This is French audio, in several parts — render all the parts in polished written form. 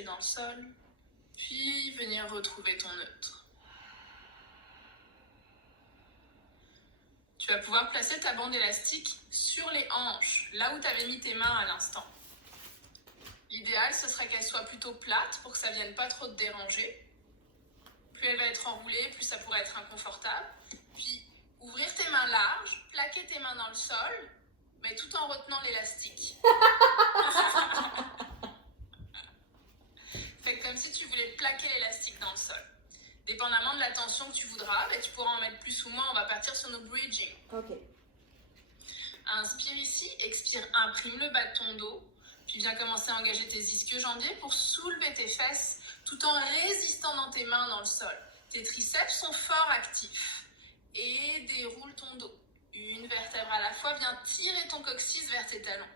ancrer dans le sol, puis venir retrouver ton neutre. Tu vas pouvoir placer ta bande élastique sur les hanches, là où tu avais mis tes mains à l'instant. L'idéal, ce serait qu'elle soit plutôt plate pour que ça ne vienne pas trop te déranger. Plus elle va être enroulée, plus ça pourrait être inconfortable. Puis, ouvrir tes mains larges, plaquer tes mains dans le sol, mais tout en retenant l'élastique. Fais comme si tu voulais plaquer l'élastique dans le sol. Dépendamment de la tension que tu voudras, tu pourras en mettre plus ou moins. On va partir sur nos bridging. Ok. Inspire ici, expire, imprime le bas de ton dos. Puis viens commencer à engager tes ischio-jambiers pour soulever tes fesses tout en résistant dans tes mains dans le sol. Tes triceps sont fort actifs. Et déroule ton dos. Une vertèbre à la fois, viens tirer ton coccyx vers tes talons.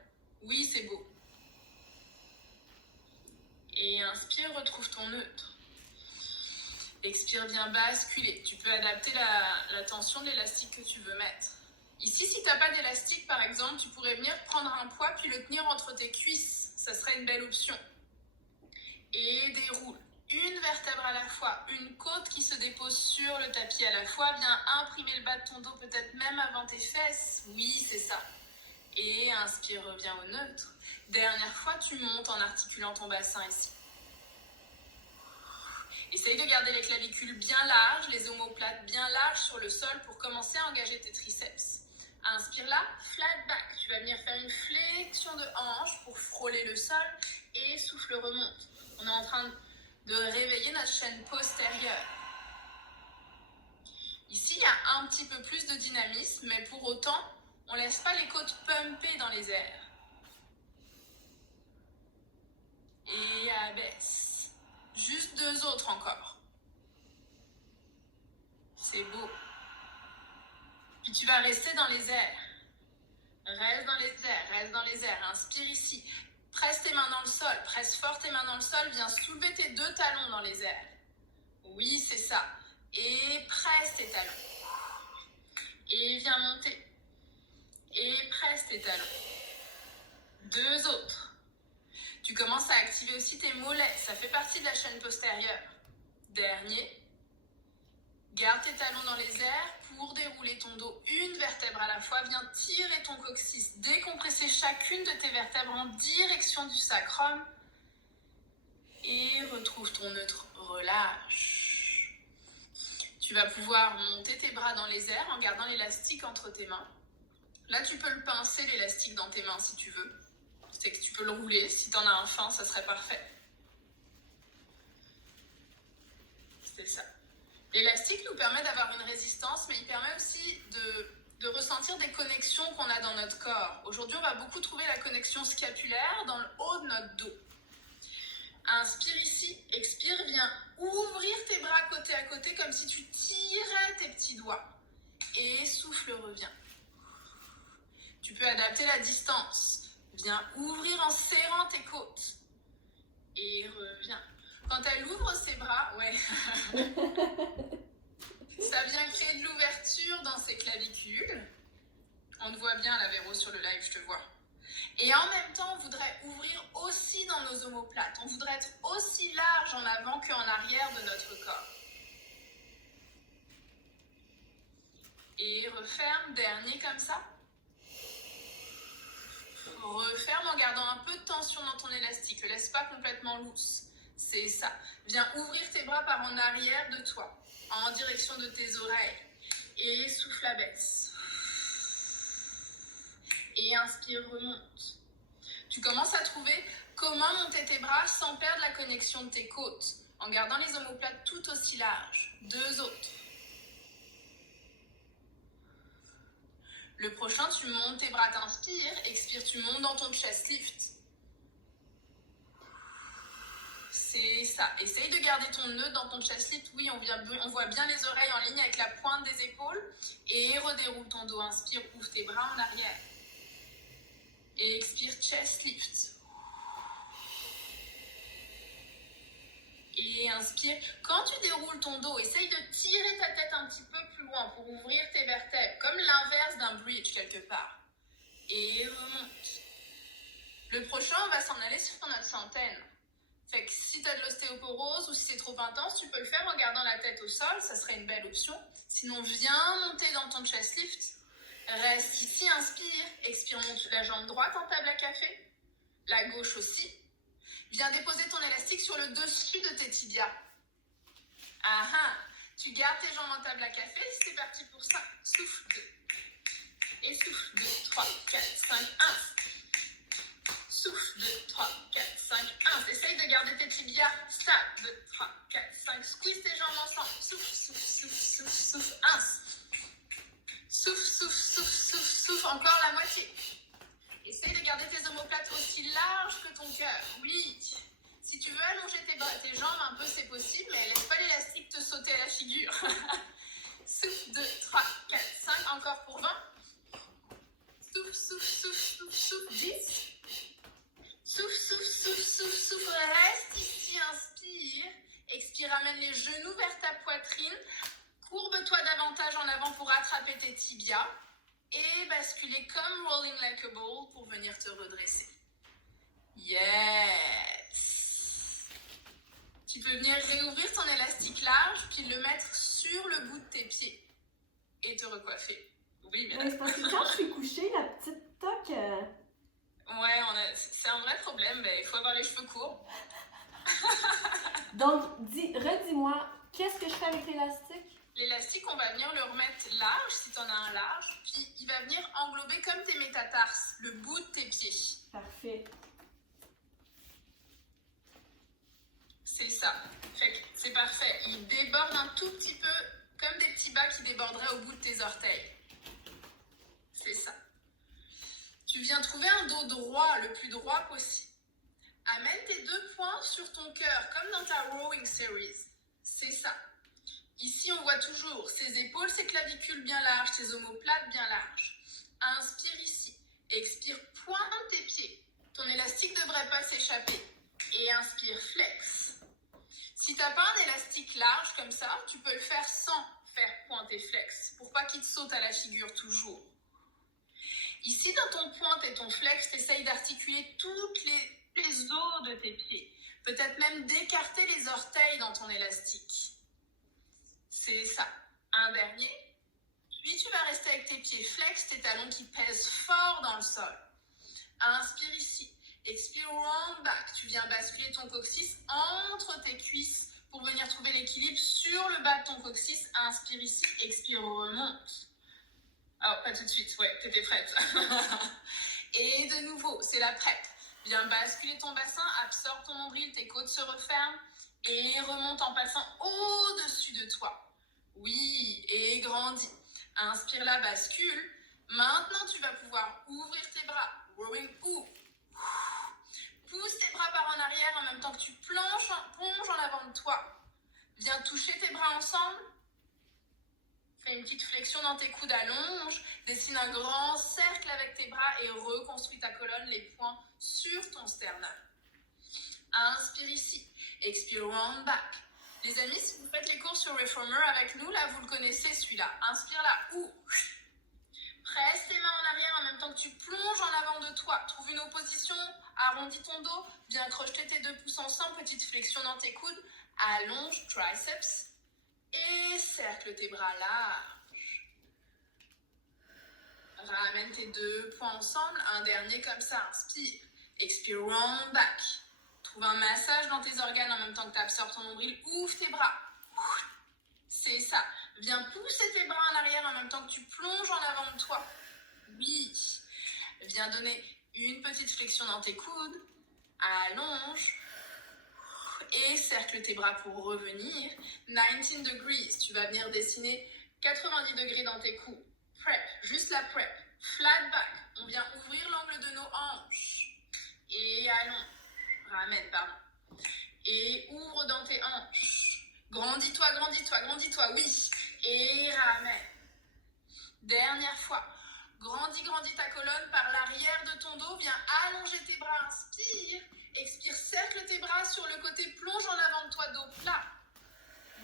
Oui, c'est beau. Et inspire, retrouve ton neutre. Expire, viens basculer. Tu peux adapter la tension de l'élastique que tu veux mettre. Ici, si tu n'as pas d'élastique, par exemple, tu pourrais venir prendre un poids puis le tenir entre tes cuisses. Ça serait une belle option. Et déroule. Une vertèbre à la fois, une côte qui se dépose sur le tapis à la fois. Viens imprimer le bas de ton dos, peut-être même avant tes fesses. Oui, c'est ça. Et inspire, reviens au neutre. Dernière fois, tu montes en articulant ton bassin ici. Essaye de garder les clavicules bien larges, les omoplates bien larges sur le sol pour commencer à engager tes triceps. Inspire là, flat back. Tu vas venir faire une flexion de hanche pour frôler le sol et souffle remonte. On est en train de réveiller notre chaîne postérieure. Ici, il y a un petit peu plus de dynamisme, mais pour autant, on ne laisse pas les côtes pumper dans les airs. Et abaisse. Juste 2 autres encore. C'est beau. Puis tu vas rester dans les airs. Reste dans les airs, reste dans les airs. Inspire ici. Presse tes mains dans le sol. Presse fort tes mains dans le sol. Viens soulever tes 2 talons dans les airs. Oui, c'est ça. Et presse tes talons. Et viens monter. Et presse tes talons. 2 autres. Tu commences à activer aussi tes mollets. Ça fait partie de la chaîne postérieure. Dernier. Garde tes talons dans les airs pour dérouler ton dos une vertèbre à la fois. Viens tirer ton coccyx, décompresser chacune de tes vertèbres en direction du sacrum. Et retrouve ton neutre, relâche. Tu vas pouvoir monter tes bras dans les airs en gardant l'élastique entre tes mains. Là, tu peux le pincer, l'élastique dans tes mains si tu veux. C'est que tu peux le rouler. Si tu en as un fin, ça serait parfait. C'est ça. L'élastique nous permet d'avoir une résistance, mais il permet aussi de ressentir des connexions qu'on a dans notre corps. Aujourd'hui, on va beaucoup trouver la connexion scapulaire dans le haut de notre dos. Inspire ici, expire, viens ouvrir tes bras côté à côté comme si tu tirais tes petits doigts. Et souffle, reviens. Tu peux adapter la distance. Viens ouvrir en serrant tes côtes. Et reviens. Quand elle ouvre ses bras, ouais, ça vient créer de l'ouverture dans ses clavicules. On te voit bien, la Véro, sur le live, je te vois. Et en même temps, on voudrait ouvrir aussi dans nos omoplates. On voudrait être aussi large en avant qu'en arrière de notre corps. Et referme, dernier comme ça. Referme en gardant un peu de tension dans ton élastique. Ne laisse pas complètement loose. C'est ça. Viens ouvrir tes bras par en arrière de toi, en direction de tes oreilles. Et souffle, abaisse. Et inspire, remonte. Tu commences à trouver comment monter tes bras sans perdre la connexion de tes côtes, en gardant les omoplates tout aussi larges. 2 autres. Le prochain, tu montes tes bras, t'inspires, expire, tu montes dans ton chest lift. C'est ça. Essaye de garder ton nœud dans ton chest lift. Oui, on voit bien les oreilles en ligne avec la pointe des épaules. Et redéroule ton dos. Inspire, ouvre tes bras en arrière. Et expire, chest lift. Et inspire. Quand tu déroules ton dos, essaye de tirer ta tête un petit peu plus loin pour ouvrir tes vertèbres, comme l'inverse d'un bridge quelque part. Et remonte. Le prochain, on va s'en aller sur notre centaine. Fait que si tu as de l'ostéoporose ou si c'est trop intense, tu peux le faire en gardant la tête au sol, ça serait une belle option. Sinon, viens monter dans ton chest lift. Reste ici, inspire, expire, monte la jambe droite en table à café, la gauche aussi. Viens déposer ton élastique sur le dessus de tes tibias. Ah ah, tu gardes tes jambes en table à café, c'est parti pour ça. Souffle 2. Et souffle 2, 3, 4, 5, 1. Souffle 2, 3, 4, 5, 1. Essaye de garder tes tibias. Stop. 2, 3, 4, 5. Squeeze tes jambes ensemble. Souffle, souffle, souffle, souffle, souffle. 1. Souffle, souffle, souffle, souffle, souffle. Encore la moitié. Essaye de garder tes omoplates aussi larges que ton cœur. Oui. Si tu veux allonger tes jambes un peu, c'est possible, mais laisse pas l'élastique te sauter à la figure. Souffle 2, 3, 4, 5. Encore pour 20. Souffle, souffle, souffle, souffle, souffle. 10. Souffle, souffle, souffle, souffle, souffle. Reste ici, inspire. Expire, amène les genoux vers ta poitrine. Courbe-toi davantage en avant pour attraper tes tibias. Et basculer comme rolling like a ball pour venir te redresser. Yes! Tu peux venir réouvrir ton élastique large, puis le mettre sur le bout de tes pieds. Et te recoiffer. Oui, bien. C'est parce que quand je suis couchée, la petite toque... Ouais, c'est un vrai problème, mais il faut avoir les cheveux courts. Donc, redis-moi, qu'est-ce que je fais avec l'élastique? L'élastique, on va venir le remettre large, si tu en as un large, puis il va venir englober comme tes métatarses, le bout de tes pieds. Parfait. C'est ça. Fait que c'est parfait. Il déborde un tout petit peu, comme des petits bas qui déborderaient au bout de tes orteils. C'est ça. Tu viens trouver un dos droit, le plus droit possible. Amène tes 2 poings sur ton cœur, comme dans ta rowing series. C'est ça. Ici, on voit toujours ses épaules, ses clavicules bien larges, ses omoplates bien larges. Inspire ici. Expire, pointe tes pieds. Ton élastique ne devrait pas s'échapper. Et inspire, flex. Si tu n'as pas un élastique large comme ça, tu peux le faire sans faire pointer flex, pour pas qu'il te saute à la figure toujours. Ici, dans ton pointe et ton flex, tu essayes d'articuler toutes les os de tes pieds. Peut-être même d'écarter les orteils dans ton élastique. C'est ça. Un dernier. Puis tu vas rester avec tes pieds flex, tes talons qui pèsent fort dans le sol. Inspire ici. Expire, round back. Tu viens basculer ton coccyx entre tes cuisses pour venir trouver l'équilibre sur le bas de ton coccyx. Inspire ici. Expire, remonte. Oh, pas tout de suite. Ouais, t'étais prête. Et de nouveau, c'est la prep. Viens basculer ton bassin, absorbe ton nombril, tes côtes se referment et remonte en passant au-dessus de toi. Oui, et grandis. Inspire la bascule. Maintenant, tu vas pouvoir ouvrir tes bras. Rowing ou. Pousse tes bras par en arrière en même temps que tu plonges en avant de toi. Viens toucher tes bras ensemble. Fais une petite flexion dans tes coudes, allonge. Dessine un grand cercle avec tes bras et reconstruis ta colonne, les poings sur ton sternum. Inspire ici. Expire, round back. Les amis, si vous faites les cours sur Reformer avec nous, là, vous le connaissez, celui-là. Inspire là. Ouh. Presse tes mains en arrière en même temps que tu plonges en avant de toi. Trouve une opposition, arrondis ton dos. Viens crocheter tes 2 pouces ensemble. Petite flexion dans tes coudes. Allonge, triceps. Et cercle tes bras larges. Ramène tes 2 poings ensemble. Un dernier comme ça. Inspire. Expire, round back. Trouve un massage dans tes organes en même temps que tu absorbes ton nombril. Ouvre tes bras. C'est ça. Viens pousser tes bras en arrière en même temps que tu plonges en avant de toi. Oui. Viens donner une petite flexion dans tes coudes. Allonge. Et cercle tes bras pour revenir. 19 degrees. Tu vas venir dessiner 90 degrés dans tes coudes. Prep. Juste la prep. Flat back. On vient ouvrir l'angle de nos hanches. Et allons. Ramène, pardon. Et ouvre dans tes hanches. Grandis-toi, grandis-toi, grandis-toi, oui. Et ramène. Dernière fois. Grandis, grandis ta colonne par l'arrière de ton dos. Viens allonger tes bras. Inspire. Expire, cercle tes bras sur le côté. Plonge en avant de toi, dos plat.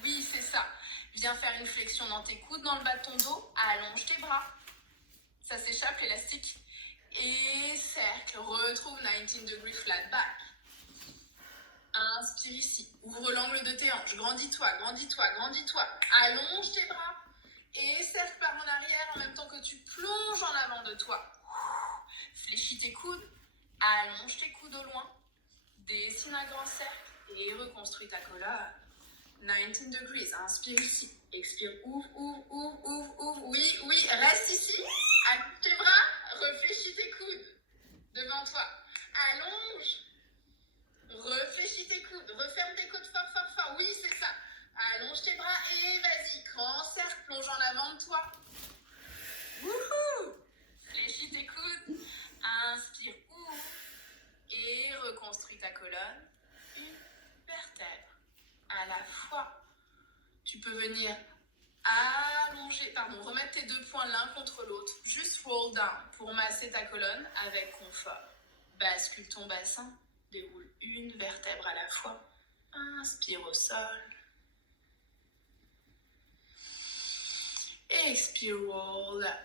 Oui, c'est ça. Viens faire une flexion dans tes coudes, dans le bas de ton dos. Allonge tes bras. Ça s'échappe, l'élastique. Et cercle. Retrouve 19 degree flat back. Inspire ici. Ouvre l'angle de tes hanches. Grandis-toi, grandis-toi, grandis-toi. Allonge tes bras. Et cercle par en arrière en même temps que tu plonges en avant de toi. Fléchis tes coudes. Allonge tes coudes au loin. Dessine un grand cercle et reconstruis ta colonne. 19 degrés. Inspire ici. Expire. Ouvre, ouvre, ouvre, ouvre, ouvre. Oui, oui. Reste ici. Allonge tes bras. Réfléchis tes coudes devant toi. Allonge. Réfléchis tes coudes. Referme tes coudes fort, fort, fort. Oui, c'est ça. Allonge tes bras et vas-y. Grand cercle. Plonge en avant de toi. Wouhou! Fléchis tes coudes. Inspire. Ouvre. Et reconstruis ta colonne. Une vertèbre à la fois. Tu peux venir remettre tes deux poings l'un contre l'autre. Juste roll down pour masser ta colonne avec confort. Bascule ton bassin. Déroule une vertèbre à la fois. Inspire au sol. Expire, roll up.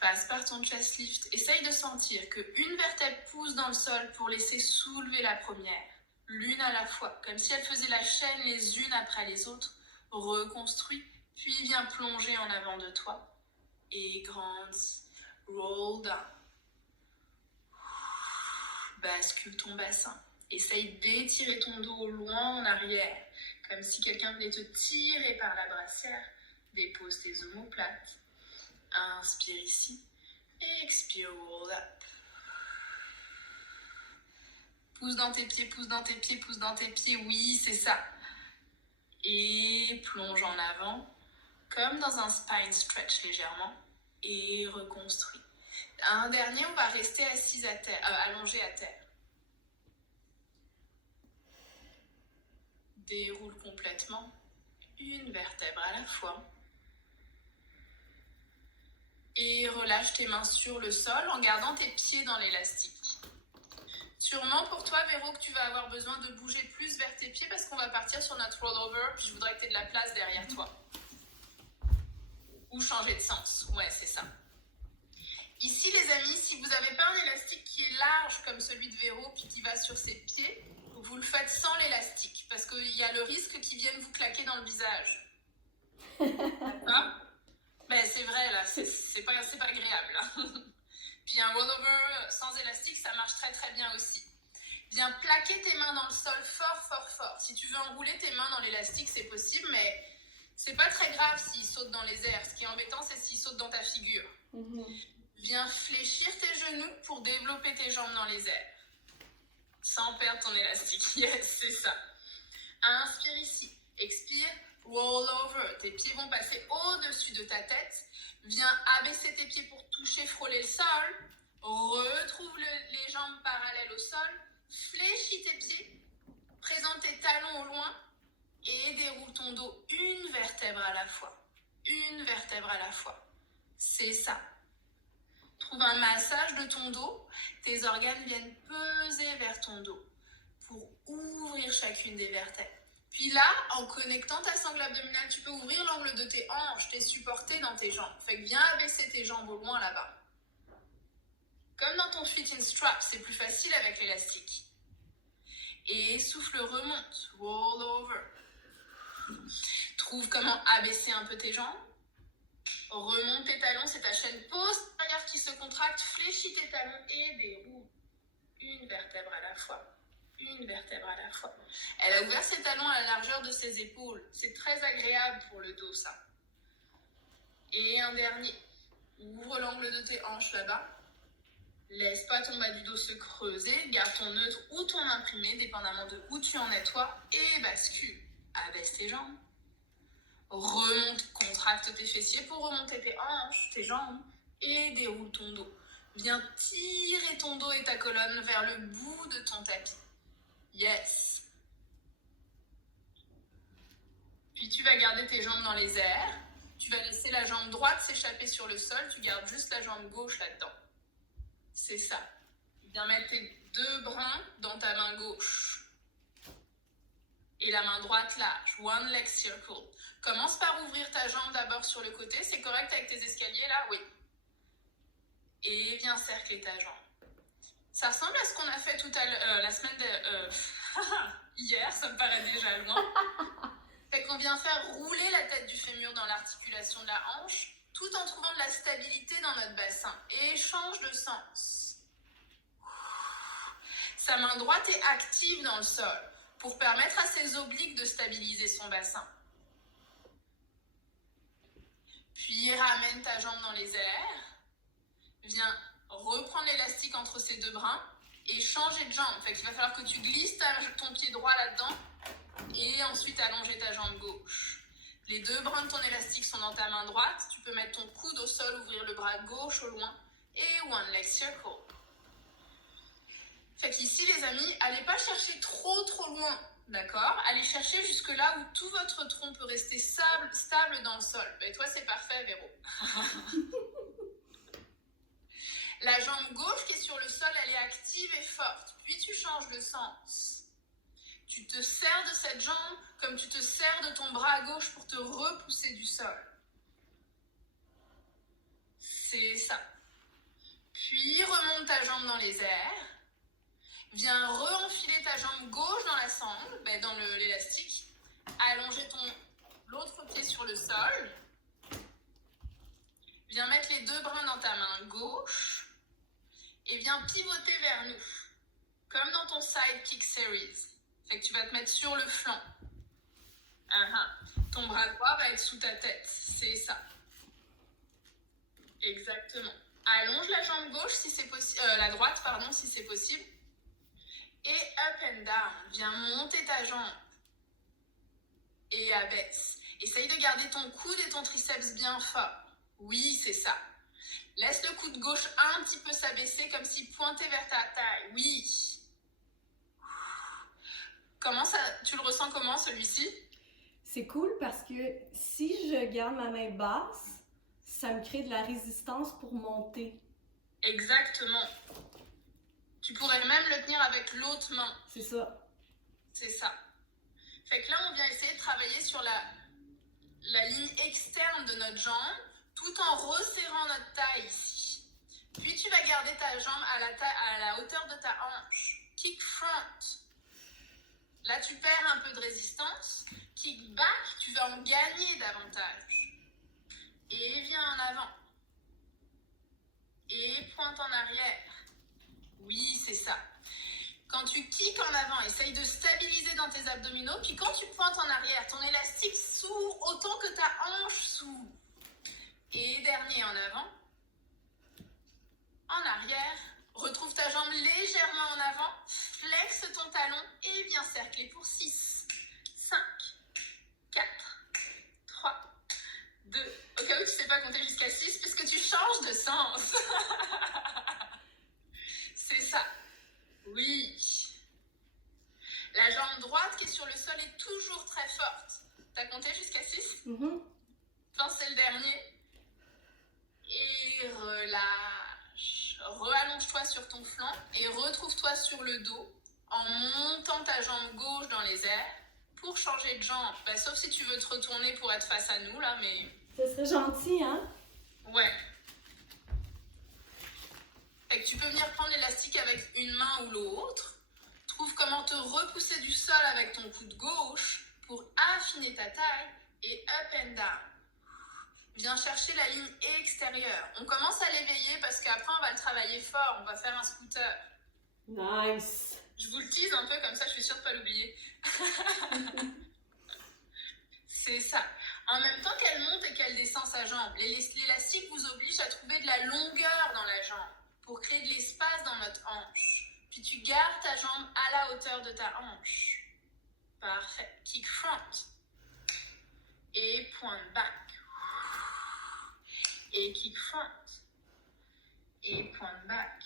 Passe par ton chest lift. Essaye de sentir qu'une vertèbre pousse dans le sol pour laisser soulever la première. L'une à la fois, comme si elle faisait la chaîne les unes après les autres. Reconstruis, puis viens plonger en avant de toi. Et grandis. Roll down. Bascule ton bassin. Essaye d'étirer ton dos loin en arrière, comme si quelqu'un venait te tirer par la brassière. Dépose tes omoplates. Inspire ici. Expire, roll up. Pousse dans tes pieds, pousse dans tes pieds, pousse dans tes pieds. Oui, c'est ça. Et plonge en avant, comme dans un spine stretch légèrement. Et reconstruis. Un dernier, on va rester assis à terre, allongé à terre. Déroule complètement. Une vertèbre à la fois. Et relâche tes mains sur le sol en gardant tes pieds dans l'élastique. Sûrement pour toi, Véro, que tu vas avoir besoin de bouger plus vers tes pieds parce qu'on va partir sur notre rollover, puis je voudrais que tu aies de la place derrière toi. Ou changer de sens. Ouais, c'est ça. Ici, les amis, si vous n'avez pas un élastique qui est large comme celui de Véro, puis qui va sur ses pieds, vous le faites sans l'élastique, parce qu'il y a le risque qu'il vienne vous claquer dans le visage. Hein? Ben, c'est vrai, là, c'est pas agréable. Là. Puis un rollover sans élastique, ça marche très très bien aussi. Viens plaquer tes mains dans le sol fort, fort, fort. Si tu veux enrouler tes mains dans l'élastique, c'est possible, mais c'est pas très grave s'ils sautent dans les airs. Ce qui est embêtant, c'est s'ils sautent dans ta figure. Viens fléchir tes genoux pour développer tes jambes dans les airs. Sans perdre ton élastique. Yes, c'est ça. Inspire ici. Expire. Roll over. Tes pieds vont passer au-dessus de ta tête. Viens abaisser tes pieds pour toucher, frôler le sol. Retrouve les jambes parallèles au sol. Fléchis tes pieds. Présente tes talons au loin. Et déroule ton dos une vertèbre à la fois. Une vertèbre à la fois. C'est ça. Trouve un massage de ton dos. Tes organes viennent peser vers ton dos pour ouvrir chacune des vertèbres. Puis là, en connectant ta sangle abdominale, tu peux ouvrir l'angle de tes hanches, t'es supporté dans tes jambes. Fait que viens abaisser tes jambes au loin là-bas. Comme dans ton fit in strap, c'est plus facile avec l'élastique. Et souffle remonte, roll over. Trouve comment abaisser un peu tes jambes. Remonte tes talons, c'est ta chaîne postérieure qui se contracte. Fléchis tes talons et déroule. Une vertèbre à la fois. Une vertèbre à la fois. Elle a ouvert ses talons à la largeur de ses épaules. C'est très agréable pour le dos, ça. Et un dernier. Ouvre l'angle de tes hanches là-bas. Laisse pas ton bas du dos se creuser. Garde ton neutre ou ton imprimé, dépendamment de où tu en es toi. Et bascule. Abaisse tes jambes. Remonte, contracte tes fessiers pour remonter tes hanches, tes jambes. Et déroule ton dos. Viens tirer ton dos et ta colonne vers le bout de ton tapis. Yes. Puis tu vas garder tes jambes dans les airs. Tu vas laisser la jambe droite s'échapper sur le sol. Tu gardes juste la jambe gauche là-dedans. C'est ça. Viens mettre tes deux brins dans ta main gauche. Et la main droite large. One leg circle. Commence par ouvrir ta jambe d'abord sur le côté. C'est correct avec tes escaliers là? Oui. Et viens cercler ta jambe. Ça ressemble à ce qu'on a fait tout à l'heure, Hier, ça me paraît déjà loin. Fait qu'on vient faire rouler la tête du fémur dans l'articulation de la hanche, tout en trouvant de la stabilité dans notre bassin. Et change de sens. Sa main droite est active dans le sol pour permettre à ses obliques de stabiliser son bassin. Puis ramène ta jambe dans les airs. Viens reprendre l'élastique entre ses deux bras et changer de jambe. Fait qu'il va falloir que tu glisses ton pied droit là-dedans et ensuite allonger ta jambe gauche. Les deux brins de ton élastique sont dans ta main droite. Tu peux mettre ton coude au sol, ouvrir le bras gauche au loin et one leg circle. Fait qu'ici, les amis, allez pas chercher trop loin, d'accord? Allez chercher jusque là où tout votre tronc peut rester stable dans le sol. Et toi, c'est parfait, Véro. La jambe gauche qui est sur le sol, elle est active et forte. Puis tu changes de sens. Tu te sers de cette jambe comme tu te sers de ton bras gauche pour te repousser du sol. C'est ça. Puis remonte ta jambe dans les airs. Viens re-enfiler ta jambe gauche dans la sangle, dans l'élastique. Allonger l'autre pied sur le sol. Viens mettre les deux brins dans ta main gauche. Et viens pivoter vers nous. Comme dans ton side kick series. Fait que tu vas te mettre sur le flanc. Ton bras droit va être sous ta tête. C'est ça. Exactement. Allonge la jambe gauche si c'est possible. La droite, pardon, si c'est possible. Et up and down. Viens monter ta jambe. Et abaisse. Essaye de garder ton coude et ton triceps bien fort. Oui, c'est ça. Laisse le coude gauche un petit peu s'abaisser comme s'il pointait vers ta taille. Oui. Comment ça, tu le ressens comment celui-ci? C'est cool parce que si je garde ma main basse, ça me crée de la résistance pour monter. Exactement. Tu pourrais même le tenir avec l'autre main. C'est ça. C'est ça. Fait que là, on vient essayer de travailler sur la ligne externe de notre jambe, tout en resserrant notre taille ici. Puis tu vas garder ta jambe à la hauteur de ta hanche. Kick front. Là, tu perds un peu de résistance. Kick back, tu vas en gagner davantage. Et viens en avant. Et pointe en arrière. Oui, c'est ça. Quand tu kicks en avant, essaye de stabiliser dans tes abdominaux. Puis quand tu pointes en arrière, ton élastique s'ouvre autant que ta hanche s'ouvre. Et dernier en avant. En arrière. Retrouve ta jambe légèrement en avant. Flexe ton talon et viens cercler pour 6, 5, 4, 3, 2. Au cas où tu ne sais pas compter jusqu'à 6, puisque tu changes de sens. C'est ça. Oui. La jambe droite qui est sur le sol est toujours très forte. T'as compté jusqu'à 6? Enfin, c'est le dernier. Et relâche. Re-allonge-toi sur ton flanc et retrouve-toi sur le dos en montant ta jambe gauche dans les airs pour changer de jambe. Sauf si tu veux te retourner pour être face à nous, là, mais... Ça serait gentil, hein? Ouais. Fait que tu peux venir prendre l'élastique avec une main ou l'autre. Trouve comment te repousser du sol avec ton coude gauche pour affiner ta taille et up and down. Viens chercher la ligne extérieure. On commence à l'éveiller parce qu'après, on va le travailler fort. On va faire un scooter. Nice! Je vous le tease un peu, comme ça, je suis sûre de ne pas l'oublier. C'est ça. En même temps qu'elle monte et qu'elle descend sa jambe, l'élastique vous oblige à trouver de la longueur dans la jambe pour créer de l'espace dans notre hanche. Puis tu gardes ta jambe à la hauteur de ta hanche. Parfait. Kick front. Et point back. Et kick front. Et point back.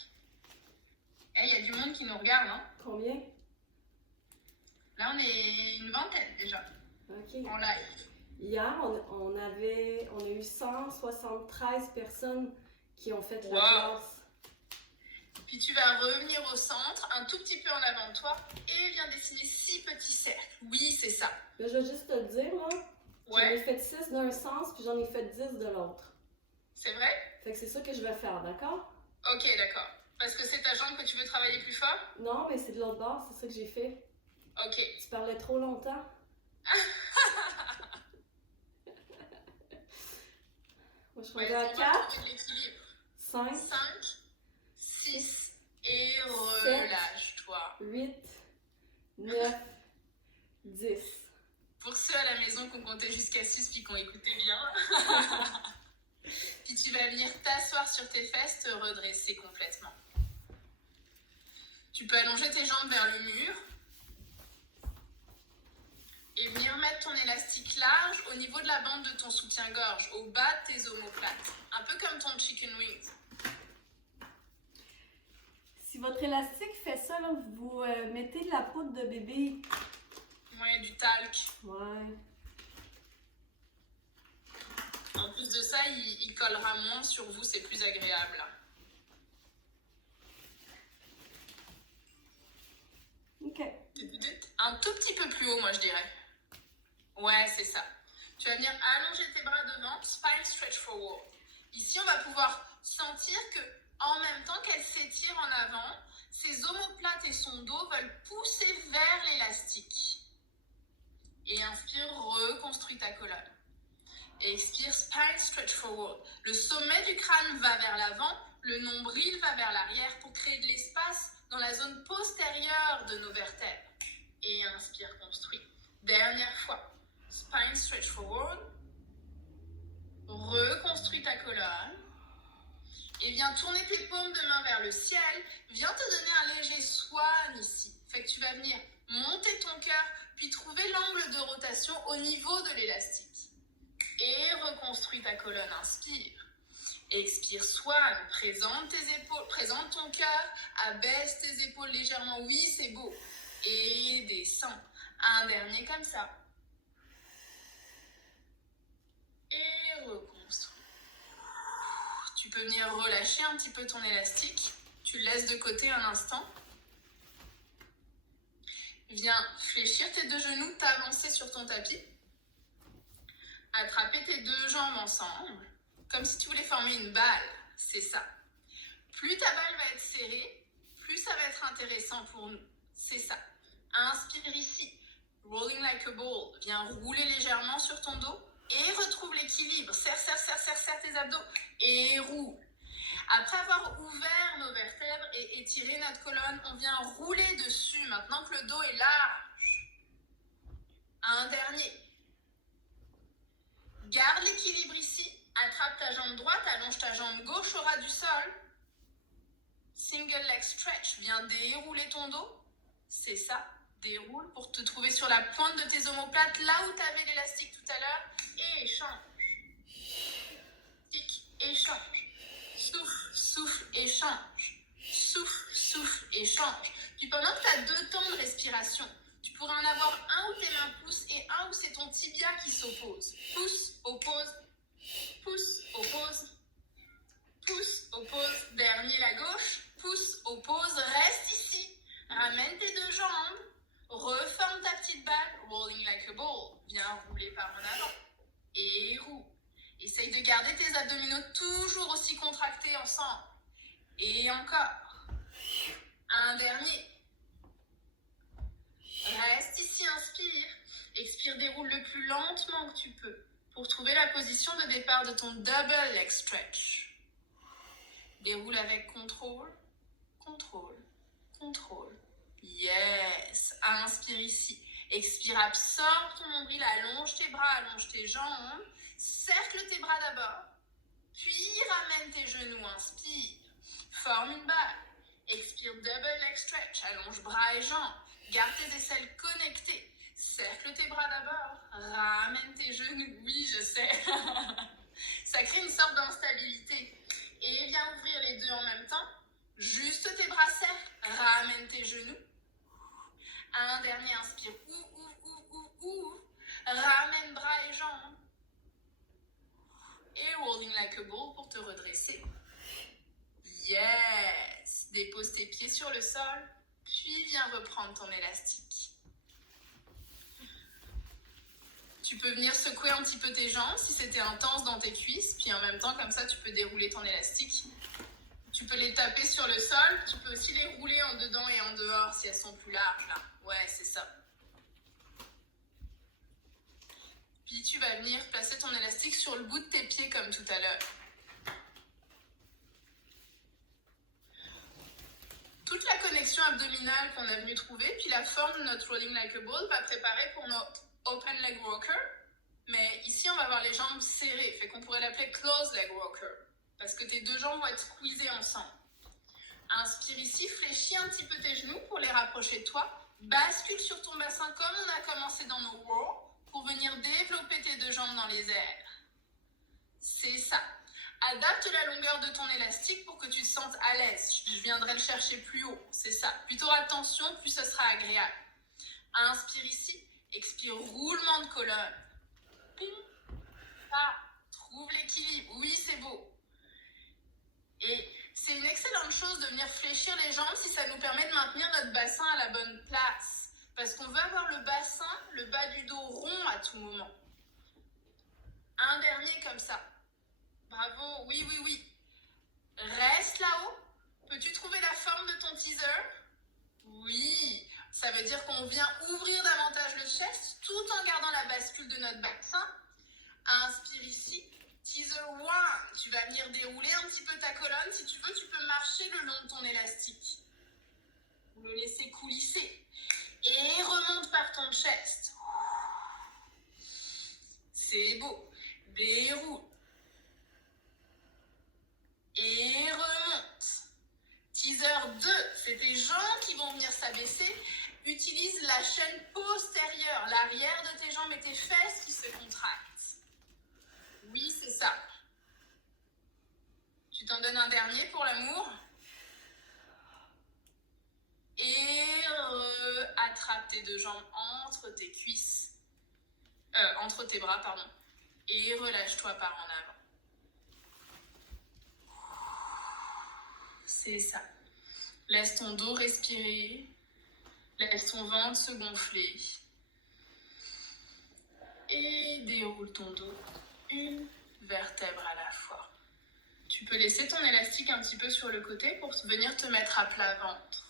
Il y a du monde qui nous regarde, hein? Combien? Là, on est une vingtaine déjà. OK. En live. Hier, on a eu 173 personnes qui ont fait la classe. Puis tu vas revenir au centre, un tout petit peu en avant de toi, et viens dessiner 6 petits cercles. Oui, c'est ça. Là, je vais juste te le dire, là. J'en ai fait 6 d'un sens, puis j'en ai fait 10 de l'autre. C'est vrai? Fait que c'est ça que je vais faire, d'accord? Ok, d'accord. Parce que c'est ta jambe que tu veux travailler plus fort? Non, mais c'est de l'autre bord, c'est ça que j'ai fait. Ok. Tu parlais trop longtemps. Moi, je suis à 4, 5, 6 et relâche-toi. 8, 9, 10. Pour ceux à la maison qui ont compté jusqu'à 6 puis qui ont écouté bien. Puis tu vas venir t'asseoir sur tes fesses, te redresser complètement. Tu peux allonger tes jambes vers le mur et venir mettre ton élastique large au niveau de la bande de ton soutien-gorge, au bas de tes omoplates. Un peu comme ton chicken wings. Si votre élastique fait ça, là, vous mettez de la poudre de bébé. Ouais, du talc. Ouais. En plus de ça, il collera moins sur vous, c'est plus agréable. Ok. Un tout petit peu plus haut, moi je dirais. Ouais, c'est ça. Tu vas venir allonger tes bras devant, spine stretch forward. Ici, on va pouvoir sentir que, en même temps qu'elle s'étire en avant, ses omoplates et son dos veulent pousser vers l'élastique. Et inspire, reconstruis ta colonne. Et expire, spine stretch forward. Le sommet du crâne va vers l'avant, le nombril va vers l'arrière pour créer de l'espace dans la zone postérieure de nos vertèbres. Et inspire, construis. Dernière fois. Spine stretch forward. Reconstruis ta colonne. Et viens tourner tes paumes de main vers le ciel. Viens te donner un léger swan ici. Fait que tu vas venir monter ton cœur, puis trouver l'angle de rotation au niveau de l'élastique. Et reconstruis ta colonne. Inspire. Expire, swan. Présente tes épaules, présente ton cœur. Abaisse tes épaules légèrement. Oui, c'est beau. Et descends. Un dernier comme ça. Et reconstruis. Tu peux venir relâcher un petit peu ton élastique. Tu le laisses de côté un instant. Viens fléchir tes deux genoux, t'avancer sur ton tapis. Attraper tes deux jambes ensemble, comme si tu voulais former une balle. C'est ça. Plus ta balle va être serrée, plus ça va être intéressant pour nous. C'est ça. Inspire ici. Rolling like a ball. Viens rouler légèrement sur ton dos et retrouve l'équilibre. Serre tes abdos et roule. Après avoir ouvert nos vertèbres et étiré notre colonne, on vient rouler dessus maintenant que le dos est large. Un dernier. Garde l'équilibre ici. Attrape ta jambe droite, allonge ta jambe gauche au ras du sol. Single leg stretch. Viens dérouler ton dos. C'est ça. Déroule pour te trouver sur la pointe de tes omoplates, là où tu avais l'élastique tout à l'heure. Et échange. Tic, échange. Souffle, échange. Souffle, échange. Puis pendant que tu as 2 temps de respiration, tu pourrais en avoir un où tes mains poussent et un où c'est ton tibia qui s'oppose. Pousse, oppose. Pousse, oppose. Pousse, oppose. Dernier la gauche. Pousse, oppose. Reste ici. Ramène tes 2 jambes. Reforme ta petite balle. Rolling like a ball. Viens rouler par en avant. Et roule. Essaye de garder tes abdominaux toujours aussi contractés ensemble. Et encore. Un dernier. Reste ici, inspire. Expire, déroule le plus lentement que tu peux pour trouver la position de départ de ton double leg stretch. Déroule avec contrôle, contrôle, contrôle. Yes. Inspire ici. Expire, absorbe ton nombril, allonge tes bras, allonge tes jambes. Cercle tes bras d'abord. Puis ramène tes genoux, inspire. Forme une balle. Expire, double leg stretch, allonge bras et jambes. Garde tes aisselles connectées. Cercle tes bras d'abord. Ramène tes genoux. Oui, je sais. Ça crée une sorte d'instabilité. Et viens ouvrir les deux en même temps. Juste tes bras serrent. Ramène tes genoux. Un dernier, inspire. Ouvre. Ramène bras et jambes. Et rolling like a ball pour te redresser. Yes. Dépose tes pieds sur le sol. Puis viens reprendre ton élastique. Tu peux venir secouer un petit peu tes jambes si c'était intense dans tes cuisses. Puis en même temps, comme ça, tu peux dérouler ton élastique. Tu peux les taper sur le sol. Tu peux aussi les rouler en dedans et en dehors si elles sont plus larges, là. Ouais, c'est ça. tu vas venir placer ton élastique sur le bout de tes pieds comme tout à l'heure. Toute la connexion abdominale qu'on a venu trouver, puis la forme de notre rolling like a ball va préparer pour notre open leg walker. Mais ici, on va avoir les jambes serrées, fait qu'on pourrait l'appeler close leg walker, parce que tes deux jambes vont être squeezées ensemble. Inspire ici, fléchis un petit peu tes genoux pour les rapprocher de toi. Bascule sur ton bassin comme on a commencé dans nos rows pour venir développer tes deux jambes dans les airs. C'est ça. Adapte la longueur de ton élastique pour que tu te sentes à l'aise. Je viendrai le chercher plus haut. C'est ça. Plus tu auras de tension, plus ce sera agréable. Inspire ici. Expire, roulement de colonne. Ping. Ça. Trouve l'équilibre. Oui, c'est beau. Et c'est une excellente chose de venir fléchir les jambes si ça nous permet de maintenir notre bassin à la bonne place. Parce qu'on veut avoir le bassin, le bas du dos rond à tout moment. Un dernier comme ça. Bravo, oui, oui, oui. Reste là-haut. Peux-tu trouver la forme de ton teaser? Oui, ça veut dire qu'on vient ouvrir davantage le chest tout en gardant la bascule de notre bassin. Inspire ici. Teaser 1. Tu vas venir dérouler un petit peu ta colonne. Si tu veux, tu peux marcher le long de ton élastique. Ou le laisser coulisser. Et remonte par ton chest. C'est beau. Déroule. Et remonte. Teaser 2, c'est tes jambes qui vont venir s'abaisser. Utilise la chaîne postérieure, l'arrière de tes jambes et tes fesses qui se contractent. Oui, c'est ça. Tu t'en donnes un dernier pour l'amour. Et attrape tes deux jambes entre tes cuisses. Entre tes bras, pardon. Et relâche-toi par en avant. C'est ça. Laisse ton dos respirer. Laisse ton ventre se gonfler. Et déroule ton dos une vertèbre à la fois. Tu peux laisser ton élastique un petit peu sur le côté pour venir te mettre à plat ventre.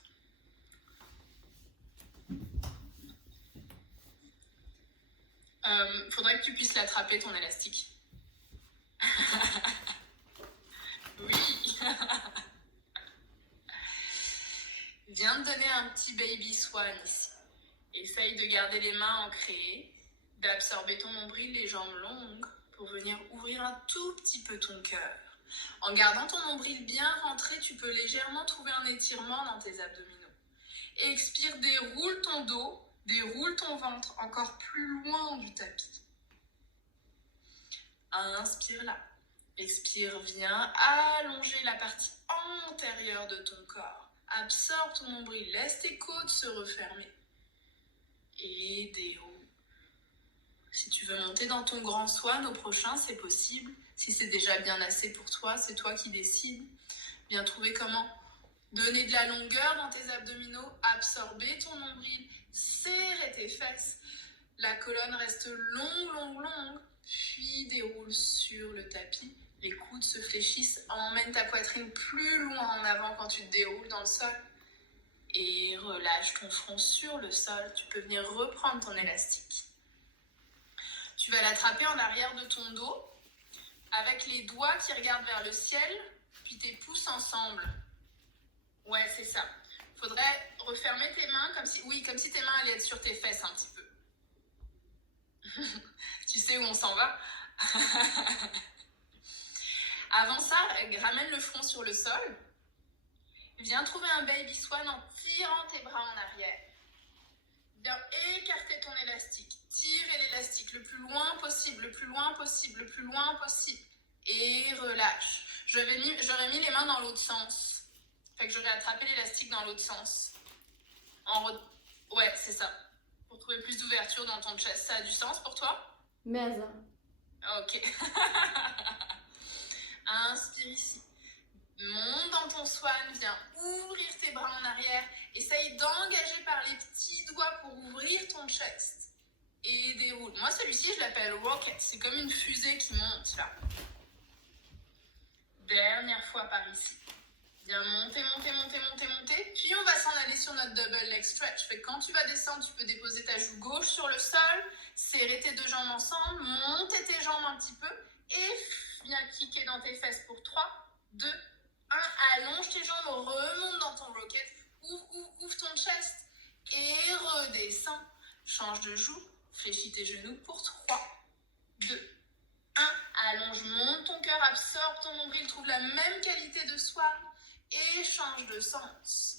Faudrait que tu puisses l'attraper ton élastique. Oui. Viens te donner un petit baby swan ici. Essaye de garder les mains ancrées, d'absorber ton nombril, les jambes longues, pour venir ouvrir un tout petit peu ton cœur. En gardant ton nombril bien rentré, tu peux légèrement trouver un étirement dans tes abdominaux. Expire, déroule ton dos, déroule ton ventre encore plus loin du tapis. Inspire là. Expire, viens allonger la partie antérieure de ton corps. Absorbe ton nombril, laisse tes côtes se refermer. Et déroule. Si tu veux monter dans ton grand swan au prochain, c'est possible. Si c'est déjà bien assez pour toi, c'est toi qui décides. Viens trouver comment donner de la longueur dans tes abdominaux, absorber ton nombril, serrer tes fesses. La colonne reste longue, puis déroule sur le tapis. Les coudes se fléchissent, emmène ta poitrine plus loin en avant quand tu te déroules dans le sol. Et relâche ton front sur le sol. Tu peux venir reprendre ton élastique. Tu vas l'attraper en arrière de ton dos, avec les doigts qui regardent vers le ciel, puis tes pouces ensemble. Ouais, c'est ça. Faudrait refermer tes mains comme si tes mains allaient être sur tes fesses un petit peu. Tu sais où on s'en va? Avant ça, ramène le front sur le sol. Viens trouver un baby swan en tirant tes bras en arrière. Viens écarter ton élastique. Tire l'élastique le plus loin possible, le plus loin possible, le plus loin possible. Et relâche. J'aurais mis les mains dans l'autre sens. Fait que j'aurais attrapé l'élastique dans l'autre sens. Ouais, c'est ça. Pour trouver plus d'ouverture dans ton chest. Ça a du sens pour toi? Mais Ok. Inspire ici. Monte dans ton swan, viens ouvrir tes bras en arrière. Essaye d'engager par les petits doigts pour ouvrir ton chest. Et déroule. Moi, celui-ci, je l'appelle rocket. C'est comme une fusée qui monte là. Dernière fois par ici. Viens monter, monter, monter, monter, monter. Puis on va s'en aller sur notre double leg stretch. Fait que quand tu vas descendre, tu peux déposer ta joue gauche sur le sol, serrer tes deux jambes ensemble, monter tes jambes un petit peu et viens kicker dans tes fesses pour 3, 2, 1. Allonge tes jambes, remonte dans ton rocket, ouvre ton chest et redescends. Change de joue, fléchis tes genoux pour 3, 2, 1. Allonge, monte ton cœur, absorbe ton nombril, trouve la même qualité de soi. Et change de sens.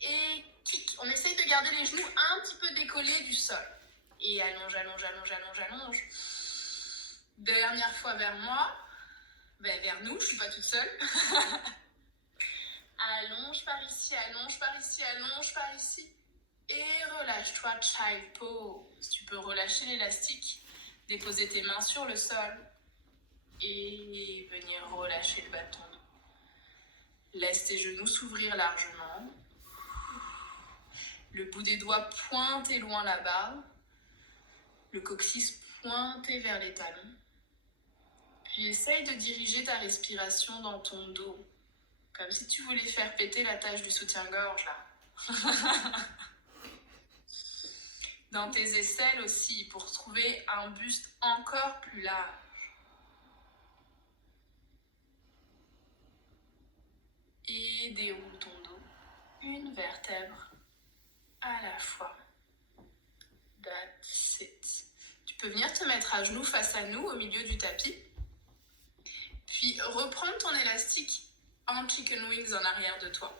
Et kick. On essaye de garder les genoux un petit peu décollés du sol. Et allonge, allonge, allonge, allonge, allonge. Dernière fois vers moi. Vers nous, je suis pas toute seule. Allonge par ici, allonge par ici, allonge par ici. Et relâche-toi, child pose. Tu peux relâcher l'élastique, déposer tes mains sur le sol et venir relâcher le bâton. Laisse tes genoux s'ouvrir largement. Le bout des doigts pointé loin là-bas. Le coccyx pointé vers les talons. Puis essaye de diriger ta respiration dans ton dos. Comme si tu voulais faire péter la tâche du soutien-gorge là. Dans tes aisselles aussi, pour trouver un buste encore plus large. Et déroule ton dos, une vertèbre à la fois. That's it. Tu peux venir te mettre à genoux face à nous au milieu du tapis. Puis reprendre ton élastique en chicken wings en arrière de toi.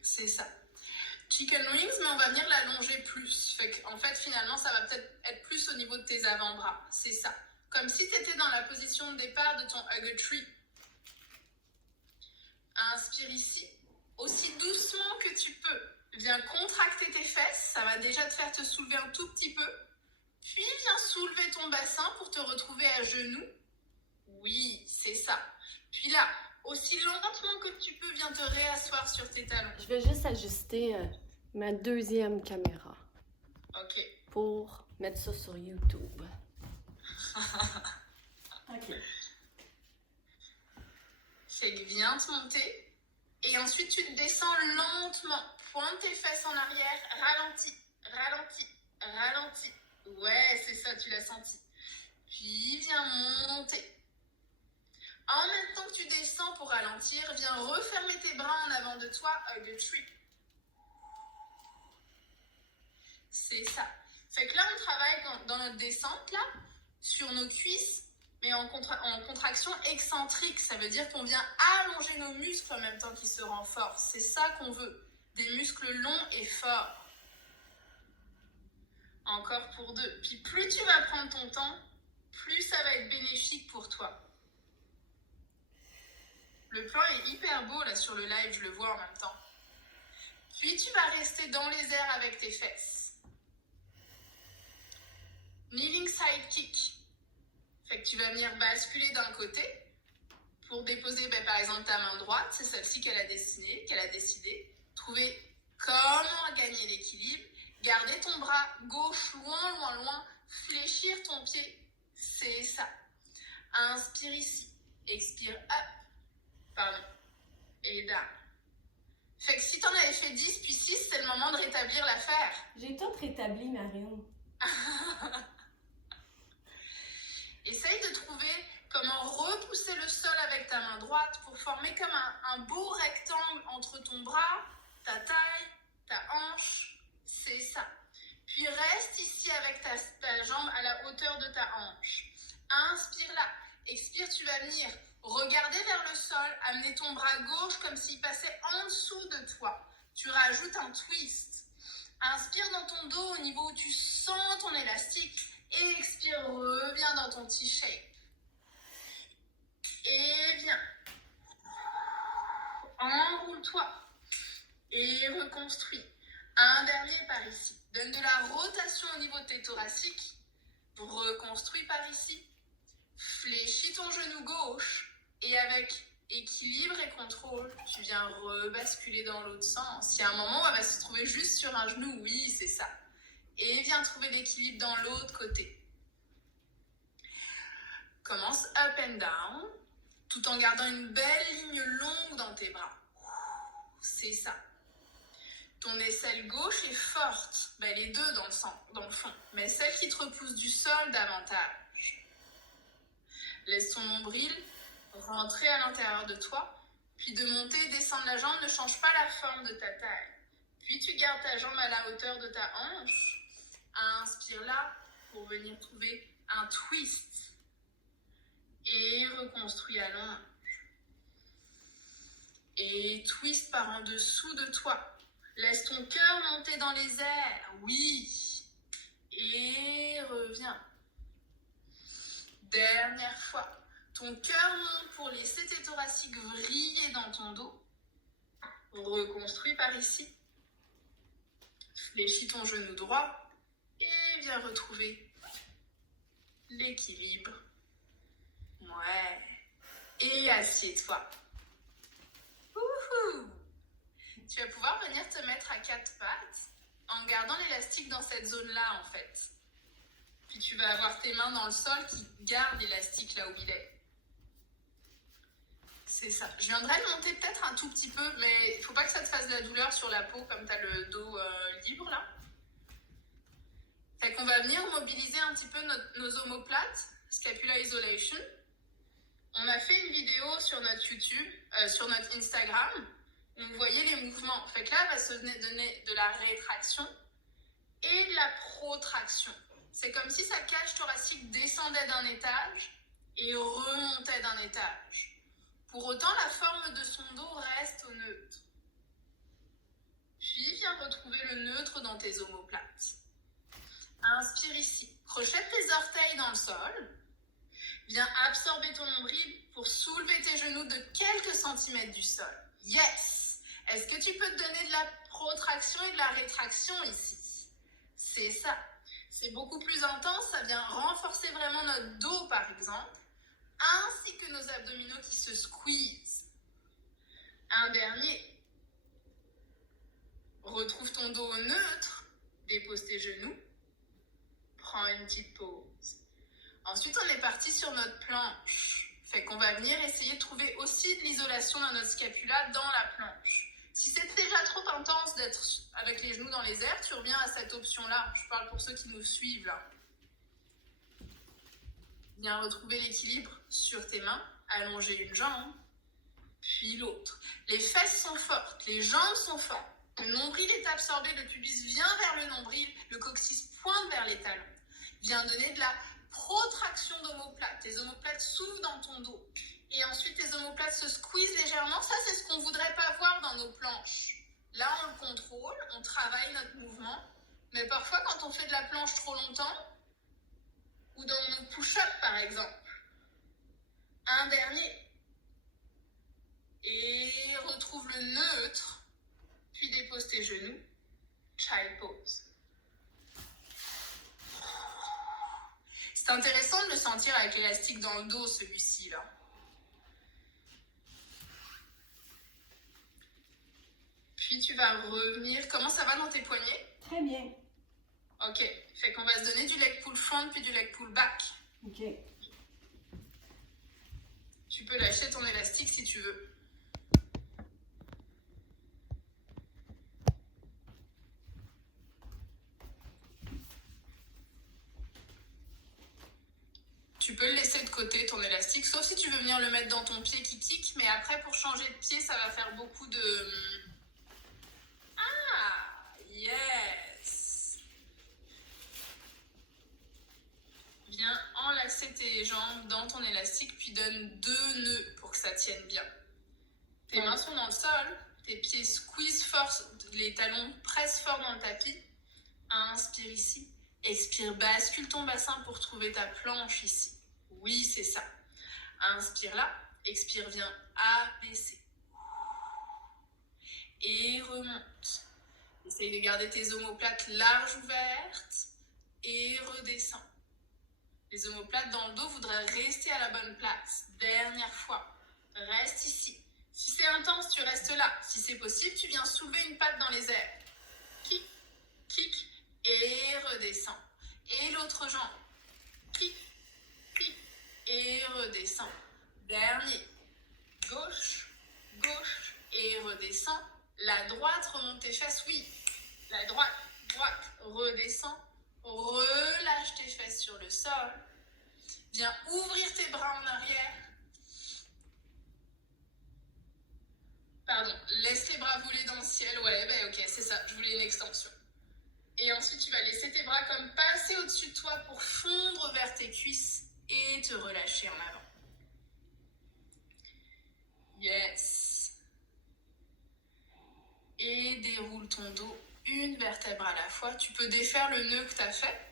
C'est ça. Chicken wings, mais on va venir l'allonger plus. Fait qu'en fait, finalement, ça va peut-être être plus au niveau de tes avant-bras. C'est ça. Comme si tu étais dans la position de départ de ton hugger tree. Inspire ici. Aussi doucement que tu peux. Viens contracter tes fesses. Ça va déjà te faire te soulever un tout petit peu. Puis viens soulever ton bassin pour te retrouver à genoux. Oui, c'est ça. Puis là, aussi lentement que tu peux, viens te réasseoir sur tes talons. Je vais juste ajuster ma deuxième caméra. Ok. Pour mettre ça sur YouTube. Ok. Fait que viens te monter. Et ensuite, tu te descends lentement. Pointe tes fesses en arrière. Ralentis, ralentis, ralentis. Ouais, c'est ça, tu l'as senti. Puis viens monter. En même temps que tu descends pour ralentir, viens refermer tes bras en avant de toi, hugger tree. C'est ça. Fait que là, on travaille dans notre descente, là, sur nos cuisses, mais en contraction excentrique. Ça veut dire qu'on vient allonger nos muscles en même temps qu'ils se renforcent. C'est ça qu'on veut. Des muscles longs et forts. Encore pour 2. Puis plus tu vas prendre ton temps, plus ça va être bénéfique pour toi. Le plan est hyper beau là sur le live, je le vois en même temps. Puis tu vas rester dans les airs avec tes fesses. Kneeling side kick. Fait que tu vas venir basculer d'un côté pour déposer par exemple ta main droite, c'est celle-ci qu'elle a décidé. Trouver comment gagner l'équilibre. Garder ton bras gauche loin, loin, loin. Fléchir ton pied. C'est ça. Inspire ici. Expire up. Pardon. Et down. Fait que si t'en avais fait 10 puis 6, c'est le moment de rétablir l'affaire. J'ai tout rétabli, Marine. Essaye de trouver comment repousser le sol avec ta main droite pour former comme un beau rectangle entre ton bras, ta taille, ta hanche. C'est ça. Puis reste ici avec ta jambe à la hauteur de ta hanche. Inspire là. Expire, tu vas venir regarder vers le sol, amener ton bras gauche comme s'il passait en dessous de toi. Tu rajoutes un twist. Inspire dans ton dos au niveau où tu sens ton élastique. Et expire, reviens dans ton T-shape. Et viens. Enroule-toi. Et reconstruis. Un dernier par ici. Donne de la rotation au niveau de tes thoraciques. Reconstruis par ici. Fléchis ton genou gauche. Et avec équilibre et contrôle, tu viens rebasculer dans l'autre sens. Il y a un moment où on va se trouver juste sur un genou. Oui, c'est ça. Et viens trouver l'équilibre dans l'autre côté. Commence up and down, tout en gardant une belle ligne longue dans tes bras. C'est ça. Ton aisselle gauche est forte, les deux dans le fond, mais celle qui te repousse du sol davantage. Laisse ton nombril rentrer à l'intérieur de toi, puis de monter et descendre la jambe ne change pas la forme de ta taille. Puis tu gardes ta jambe à la hauteur de ta hanche. Inspire là pour venir trouver un twist. Et reconstruis à l'onge. Et twist par en dessous de toi. Laisse ton cœur monter dans les airs. Oui. Et reviens. Dernière fois. Ton cœur monte pour laisser tes thoraciques vriller dans ton dos. Reconstruis par ici. Fléchis ton genou droit et viens retrouver l'équilibre. Ouais. Et assieds-toi. Wouhou! Tu vas pouvoir venir te mettre à 4 pattes en gardant l'élastique dans cette zone-là en fait. Puis tu vas avoir tes mains dans le sol qui gardent l'élastique là où il est. C'est ça. Je viendrai le monter peut-être un tout petit peu, mais il ne faut pas que ça te fasse de la douleur sur la peau comme tu as le dos libre là. Fait qu'on va venir mobiliser un petit peu nos omoplates, scapula isolation. On a fait une vidéo sur notre YouTube, sur notre Instagram, où vous voyez les mouvements. Fait que là, elle va se donner de la rétraction et de la protraction. C'est comme si sa cage thoracique descendait d'un étage et remontait d'un étage. Pour autant, la forme de son dos reste au neutre. Puis, viens retrouver le neutre dans tes omoplates. Inspire ici. Crochette tes orteils dans le sol. Viens absorber ton nombril pour soulever tes genoux de quelques centimètres du sol. Yes! Est-ce que tu peux te donner de la protraction et de la rétraction ici? C'est ça. C'est beaucoup plus intense. Ça vient renforcer vraiment notre dos, par exemple, ainsi que nos abdominaux qui se squeezent. Un dernier. Retrouve ton dos neutre. Dépose tes genoux. Prends une petite pause. Ensuite, on est parti sur notre planche. Fait qu'on va venir essayer de trouver aussi de l'isolation dans notre scapula dans la planche. Si c'est déjà trop intense d'être avec les genoux dans les airs, tu reviens à cette option-là. Je parle pour ceux qui nous suivent là. Viens retrouver l'équilibre sur tes mains, allonger une jambe, puis l'autre. Les fesses sont fortes, les jambes sont fortes. Le nombril est absorbé, le pubis vient vers le nombril, le coccyx pointe vers les talons. Viens donner de la protraction d'omoplates. Tes omoplates s'ouvrent dans ton dos. Et ensuite, tes omoplates se squeezent légèrement. Ça, c'est ce qu'on ne voudrait pas voir dans nos planches. Là, on le contrôle, on travaille notre mouvement. Mais parfois, quand on fait de la planche trop longtemps, ou dans nos push-ups, par exemple, un dernier. Et retrouve le neutre. Puis dépose tes genoux. Child pose. C'est intéressant de le sentir avec l'élastique dans le dos, celui-ci, là. Puis tu vas revenir. Comment ça va dans tes poignets? Très bien. Ok. Fait qu'on va se donner du leg pull front puis du leg pull back. OK. Tu peux lâcher ton élastique si tu veux. Tu peux le laisser de côté, ton élastique, sauf si tu veux venir le mettre dans ton pied qui kick, mais après, pour changer de pied, ça va faire beaucoup de... Ah, yes! Viens enlacer tes jambes dans ton élastique, puis donne 2 nœuds pour que ça tienne bien. Tes mains sont dans le sol, tes pieds squeeze fort, les talons pressent fort dans le tapis. Inspire ici. Expire, bascule ton bassin pour trouver ta planche ici. Oui, c'est ça. Inspire là. Expire, viens abaisser. Et remonte. Essaye de garder tes omoplates larges ouvertes. Et redescends. Les omoplates dans le dos voudraient rester à la bonne place. Dernière fois. Reste ici. Si c'est intense, tu restes là. Si c'est possible, tu viens soulever une patte dans les airs. Kick, kick. Et redescends. Et l'autre jambe. Kick, kick. et redescends. Dernier. Gauche, gauche et redescends. La droite, remonte tes fesses, oui. La droite, droite, redescends. Relâche tes fesses sur le sol. Viens ouvrir tes bras en arrière. Pardon, laisse tes bras voler dans le ciel. Ouais, ben ok, c'est ça, je voulais une extension. Et ensuite, tu vas laisser tes bras comme passer au-dessus de toi pour fondre vers tes cuisses et te relâcher en avant. Yes. Et déroule ton dos une vertèbre à la fois. Tu peux défaire le nœud que tu as fait.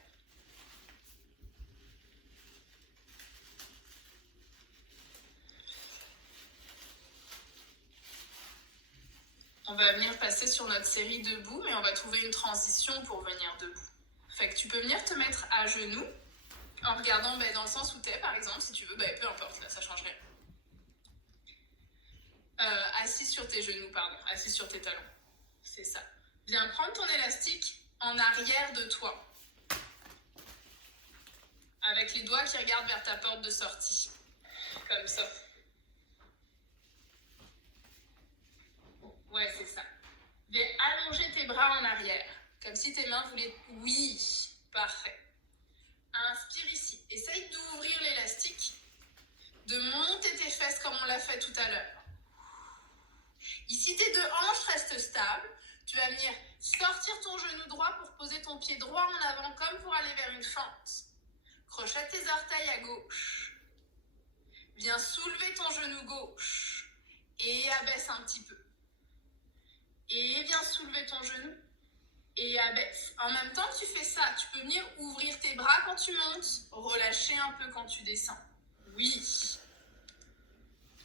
On va venir passer sur notre série debout, mais on va trouver une transition pour venir debout. Fait que tu peux venir te mettre à genoux en regardant dans le sens où tu es, par exemple, si tu veux, peu importe, là, ça change rien. Assis sur tes genoux, pardon, assis sur tes talons. C'est ça. Viens prendre ton élastique en arrière de toi. Avec les doigts qui regardent vers ta porte de sortie. Comme ça. Ouais, c'est ça. Viens allonger tes bras en arrière. Comme si tes mains voulaient... Oui, parfait. Inspire ici. Essaye d'ouvrir l'élastique. De monter tes fesses comme on l'a fait tout à l'heure. Ici, tes deux hanches restent stables. Tu vas venir sortir ton genou droit pour poser ton pied droit en avant comme pour aller vers une fente. Crochette tes orteils à gauche. Viens soulever ton genou gauche et abaisse un petit peu. Et viens soulever ton genou et abaisse. En même temps que tu fais ça, tu peux venir ouvrir tes bras quand tu montes, relâcher un peu quand tu descends. Oui.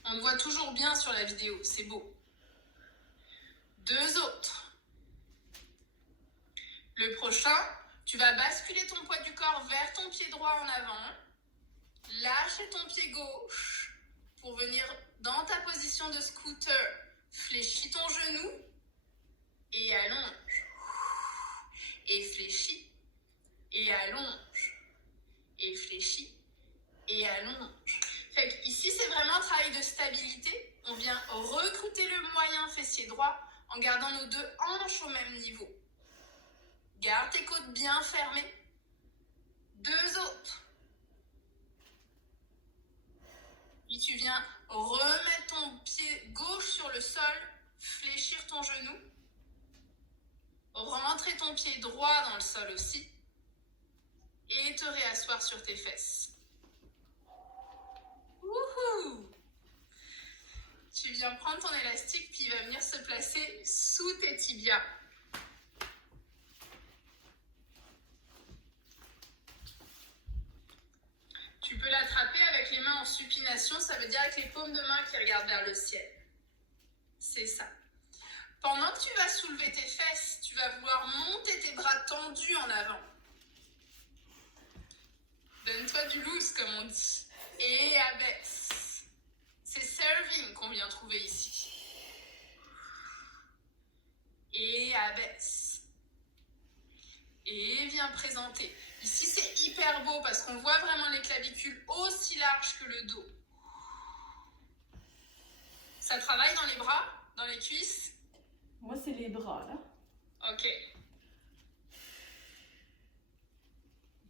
On le voit toujours bien sur la vidéo, c'est beau. Deux autres. Le prochain, tu vas basculer ton poids du corps vers ton pied droit en avant. Lâcher ton pied gauche pour venir dans ta position de scooter. Fléchis ton genou et allonge. Et fléchis et allonge. Et fléchis et allonge. Fait que ici, c'est vraiment un travail de stabilité. On vient recruter le moyen fessier droit en gardant nos deux hanches au même niveau. Garde tes côtes bien fermées. Deux autres. Puis tu viens remettre ton pied gauche sur le sol, fléchir ton genou, rentrer ton pied droit dans le sol aussi et te réasseoir sur tes fesses. Wouhou! Tu viens prendre ton élastique puis il va venir se placer sous tes tibias. Tu peux l'attraper avec les mains en supination, ça veut dire avec les paumes de main qui regardent vers le ciel. C'est ça. Pendant que tu vas soulever tes fesses, tu vas vouloir monter tes bras tendus en avant. Donne-toi du loose, comme on dit. Et abaisse. C'est serving qu'on vient trouver ici. Et abaisse. Et viens présenter. Ici, c'est hyper beau parce qu'on voit vraiment les clavicules aussi larges que le dos. Ça travaille dans les bras, dans les cuisses? Moi, c'est les bras, là. Ok.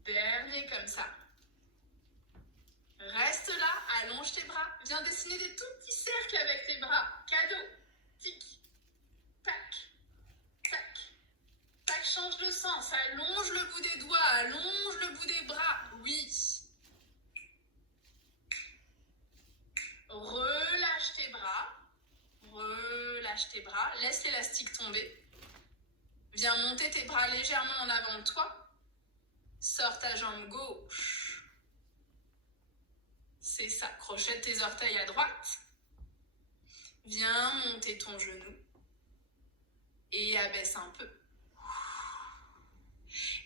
Dernier comme ça. Reste là, allonge tes bras. Viens dessiner des tout petits cercles avec tes bras. Cadeau. Tic. Tac. Tac. Tac, change de sens. Allonge le bout des doigts. Allonge le bout des bras. Oui. Relâche tes bras. Relâche tes bras. Laisse l'élastique tomber. Viens monter tes bras légèrement en avant de toi. Sors ta jambe gauche. C'est ça. Crochette tes orteils à droite. Viens monter ton genou. Et abaisse un peu.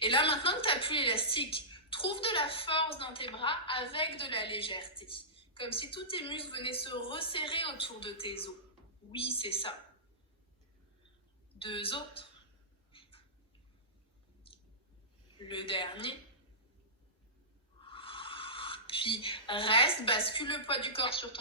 Et là, maintenant que tu n'as plus l'élastique, trouve de la force dans tes bras avec de la légèreté. Comme si tous tes muscles venaient se resserrer autour de tes os. Oui, c'est ça. Deux autres. Le dernier. Puis reste, bascule le poids du corps sur ton